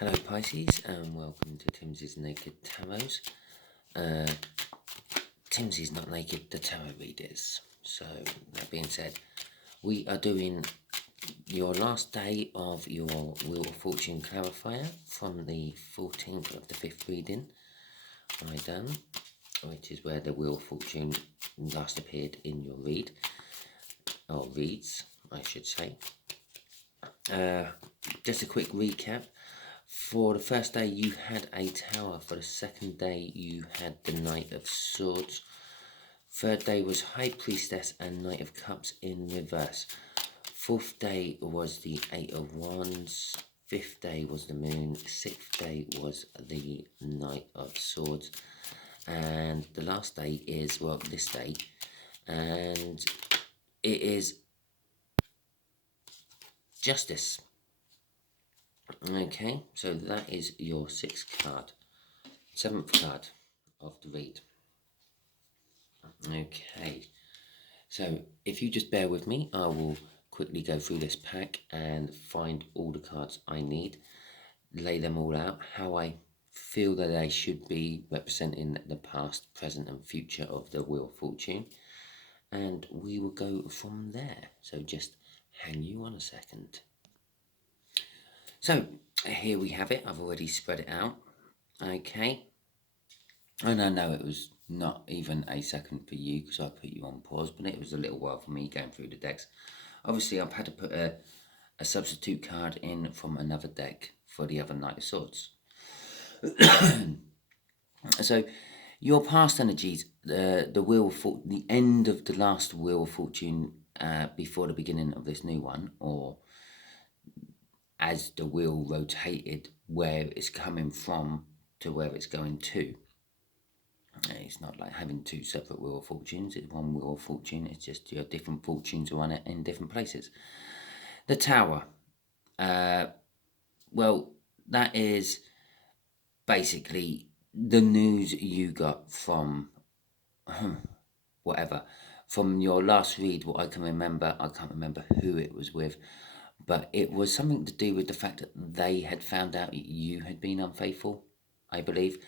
Hello Pisces and welcome to Timsy's Naked Tarot. Timsy's not naked, the tarot read is. So that being said, we are doing your last day of your Wheel of Fortune clarifier from the 14th of the 5th reading I done, which is where the Wheel of Fortune last appeared in your read, or reads I should say. Just a quick recap. For the first day you had a Tower, for the second day you had the Knight of Swords, third day was High Priestess and Knight of Cups in reverse, fourth day was the Eight of Wands, fifth day was the Moon, sixth day was the Knight of Swords, and the last day is, well, this day, and it is Justice. Okay, so that is your seventh card of the read. Okay, so if you just bear with me, I will quickly go through this pack and find all the cards I need, lay them all out, how I feel that they should be representing the past, present and future of the Wheel of Fortune, and we will go from there. So just hang you on a second. So here we have it. I've already spread it out. Okay. And I know it was not even a second for you because I put you on pause, but it was a little while for me going through the decks. Obviously, I've had to put a substitute card in from another deck for the other Knight of Swords. So your past energies, the Wheel of the end of the last Wheel of Fortune before the beginning of this new one, or as the wheel rotated, where it's coming from to where it's going to. It's not like having two separate Wheel of Fortunes, it's one Wheel of Fortune, it's just your different fortunes are on it in different places. The Tower, well, that is basically the news you got from whatever, from your last read. What I can remember, I can't remember who it was with, but it was something to do with the fact that they had found out you had been unfaithful, I believe.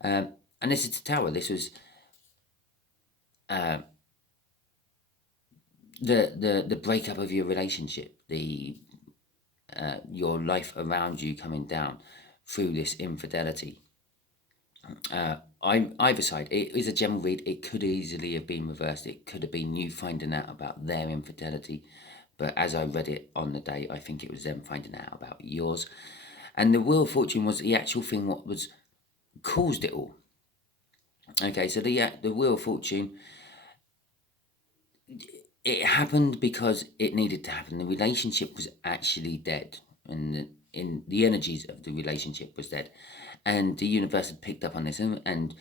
And this is the Tower. This was the breakup of your relationship, your life around you coming down through this infidelity. Either side, it is a general read. It could easily have been reversed. It could have been you finding out about their infidelity. But as I read it on the day, I think it was them finding out about yours. And the Wheel of Fortune was the actual thing what was caused it all. Okay, so the Wheel of Fortune, it happened because it needed to happen. The relationship was actually dead, and the energies of the relationship was dead. And the universe had picked up on this, and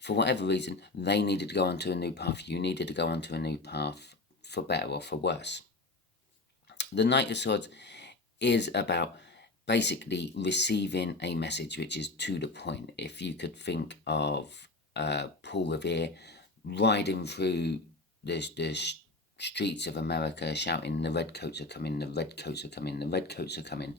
for whatever reason, they needed to go onto a new path. You needed to go onto a new path, for better or for worse. The Knight of Swords is about basically receiving a message which is to the point. If you could think of Paul Revere riding through the streets of America shouting, "The redcoats are coming, the redcoats are coming, the redcoats are coming."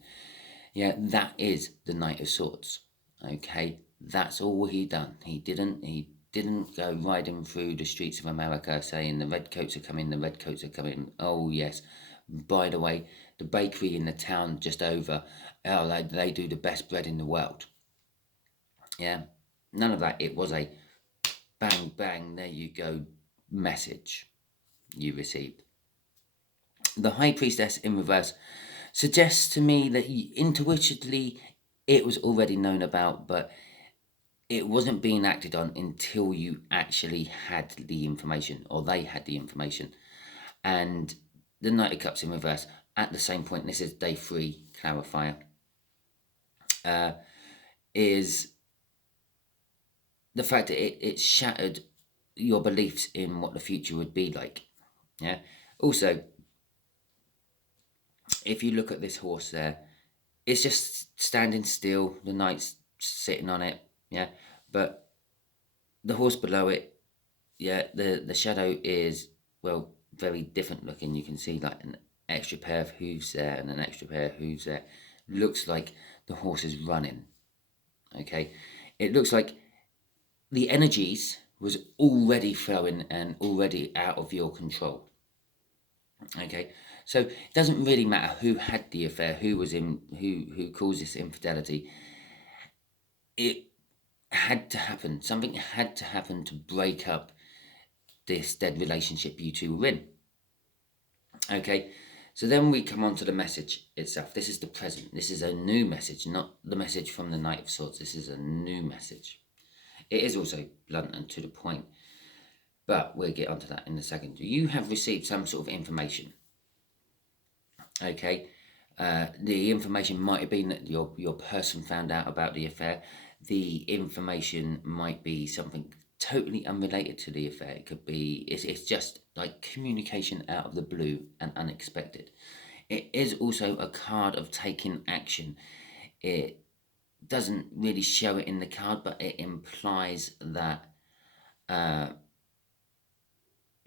Yeah, that is the Knight of Swords. Okay, that's all he done. He didn't go riding through the streets of America saying, "The redcoats are coming, the redcoats are coming." Oh yes, by the way, the bakery in the town just over, oh, they do the best bread in the world. Yeah, none of that. It was a bang, bang, there you go message you received. The High Priestess in reverse suggests to me that intuitively it was already known about, but it wasn't being acted on until you actually had the information, or they had the information. And the Knight of Cups in reverse, at the same point, this is day 3 clarifier, is the fact that it shattered your beliefs in what the future would be like. Yeah. Also, if you look at this horse there, it's just standing still. The knight's sitting on it. Yeah. But the horse below it, yeah, the shadow is, well, very different looking. You can see like an extra pair of hooves there and an extra pair of hooves there. Looks like the horse is running. Okay, it looks like the energies was already flowing and already out of your control. Okay, so it doesn't really matter who had the affair, who was in, who caused this infidelity. It had to happen. Something had to happen to break up this dead relationship you two were in. Okay, so then we come on to the message itself. This is the present. This is a new message, not the message from the Knight of Swords. This is a new message. It is also blunt and to the point, but we'll get onto that in a second. You have received some sort of information. Okay, the information might have been that your person found out about the affair. The information might be something totally unrelated to the affair. It could be it's just like communication out of the blue and unexpected. It is also a card of taking action. It doesn't really show it in the card, but it implies that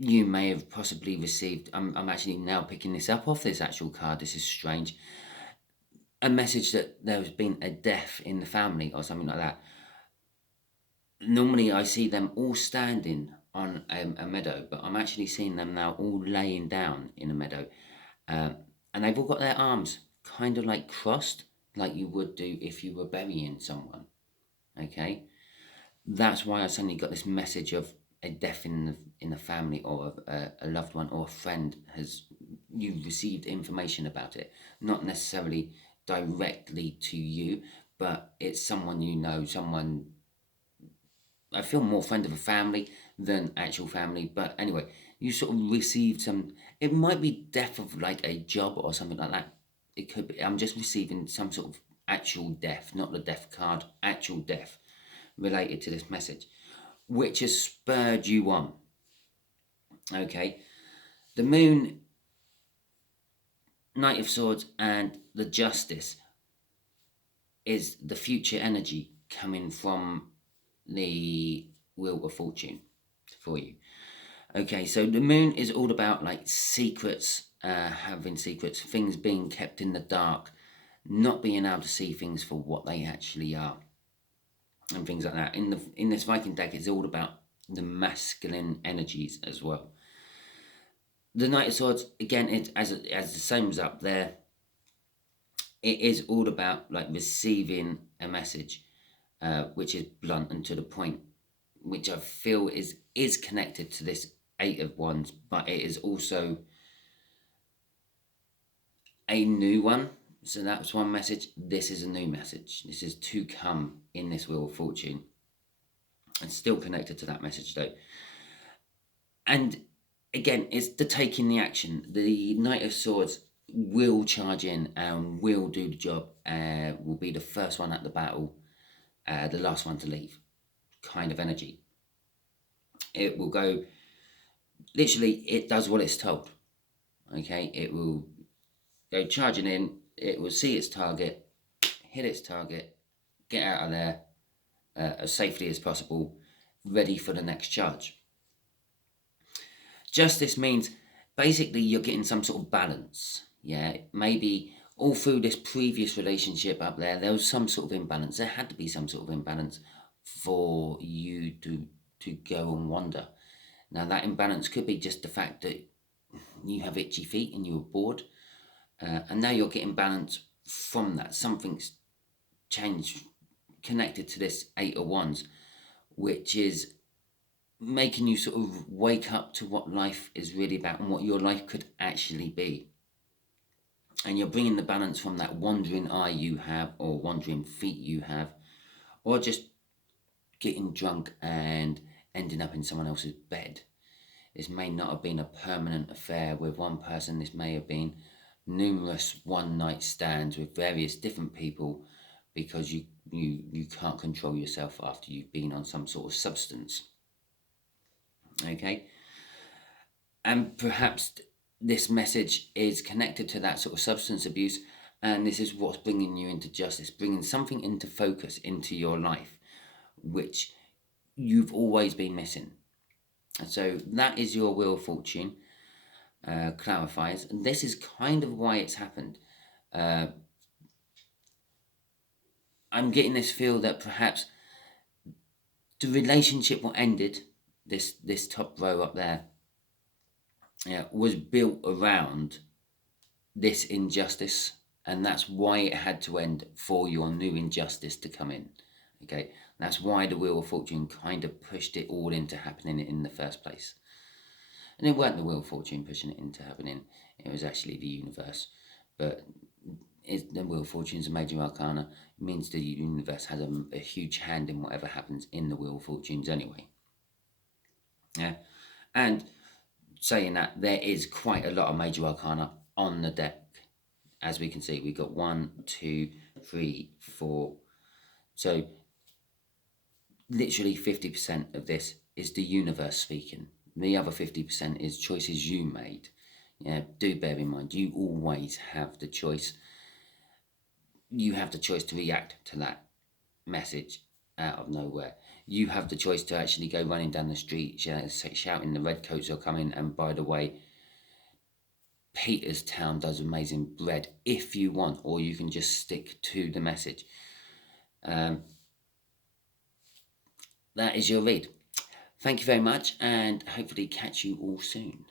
you may have possibly received. I'm actually now picking this up off this actual card. This is strange. A message that there has been a death in the family or something like that. Normally I see them all standing on a meadow, but I'm actually seeing them now all laying down in a meadow. And they've all got their arms kind of like crossed, like you would do if you were burying someone. Okay? That's why I suddenly got this message of a death in the family, or a loved one or a friend has, you've received information about it, not necessarily directly to you, but it's someone you know, someone, I feel more friend of a family than actual family, but anyway, you sort of received some, it might be death of like a job or something like that. It could be, I'm just receiving some sort of actual death, not the death card, actual death related to this message, which has spurred you on. Okay, the moon, Knight of Swords, and the Justice is the future energy coming from the Wheel of Fortune for you. Okay, so the moon is all about like secrets, having secrets, things being kept in the dark, not being able to see things for what they actually are, and things like that. In this Viking deck, it's all about the masculine energies as well. The Knight of Swords, again, it as the same as up there. It is all about like receiving a message, which is blunt and to the point, which I feel is connected to this Eight of Wands, but it is also a new one. So that's one message. This is a new message. This is to come in this Wheel of Fortune. It's still connected to that message though. And again, it's the taking the action. The Knight of Swords will charge in and will do the job, will be the first one at the battle, the last one to leave kind of energy. It will go, literally, it does what it's told. Okay, it will go charging in, it will see its target, hit its target, get out of there as safely as possible, ready for the next charge. Justice means basically you're getting some sort of balance. Yeah, maybe all through this previous relationship up there was some sort of imbalance. There had to be some sort of imbalance for you to go and wander. Now that imbalance could be just the fact that you have itchy feet and you were bored, and now you're getting balance from that. Something's changed, connected to this Eight of Wands, which is making you sort of wake up to what life is really about and what your life could actually be. And you're bringing the balance from that wandering eye you have, or wandering feet you have, or just getting drunk and ending up in someone else's bed. This may not have been a permanent affair with one person. This may have been numerous one-night stands with various different people, because you can't control yourself after you've been on some sort of substance. Okay, and perhaps this message is connected to that sort of substance abuse, and this is what's bringing you into justice, bringing something into focus into your life which you've always been missing. And so that is your Wheel of Fortune, clarifies, and this is kind of why it's happened. I'm getting this feel that perhaps the relationship what ended, this top row up there, yeah, was built around this injustice, and that's why it had to end for your new injustice to come in. Okay, that's why the Wheel of Fortune kind of pushed it all into happening in the first place. And it weren't the Wheel of Fortune pushing it into happening, it was actually the universe. But the Wheel of Fortune is a major arcana. It means the universe has a huge hand in whatever happens in the Wheel of Fortunes anyway. Yeah, and saying that, there is quite a lot of major arcana on the deck. As we can see, we've got 1, 2, 3, 4. So literally 50% of this is the universe speaking. The other 50% is choices you made. Yeah, do bear in mind, you always have the choice. You have the choice to react to that message out of nowhere. You have the choice to actually go running down the street shouting the redcoats are coming, and by the way, Peterstown does amazing bread if you want, or you can just stick to the message. That is your read. Thank you very much, and hopefully catch you all soon.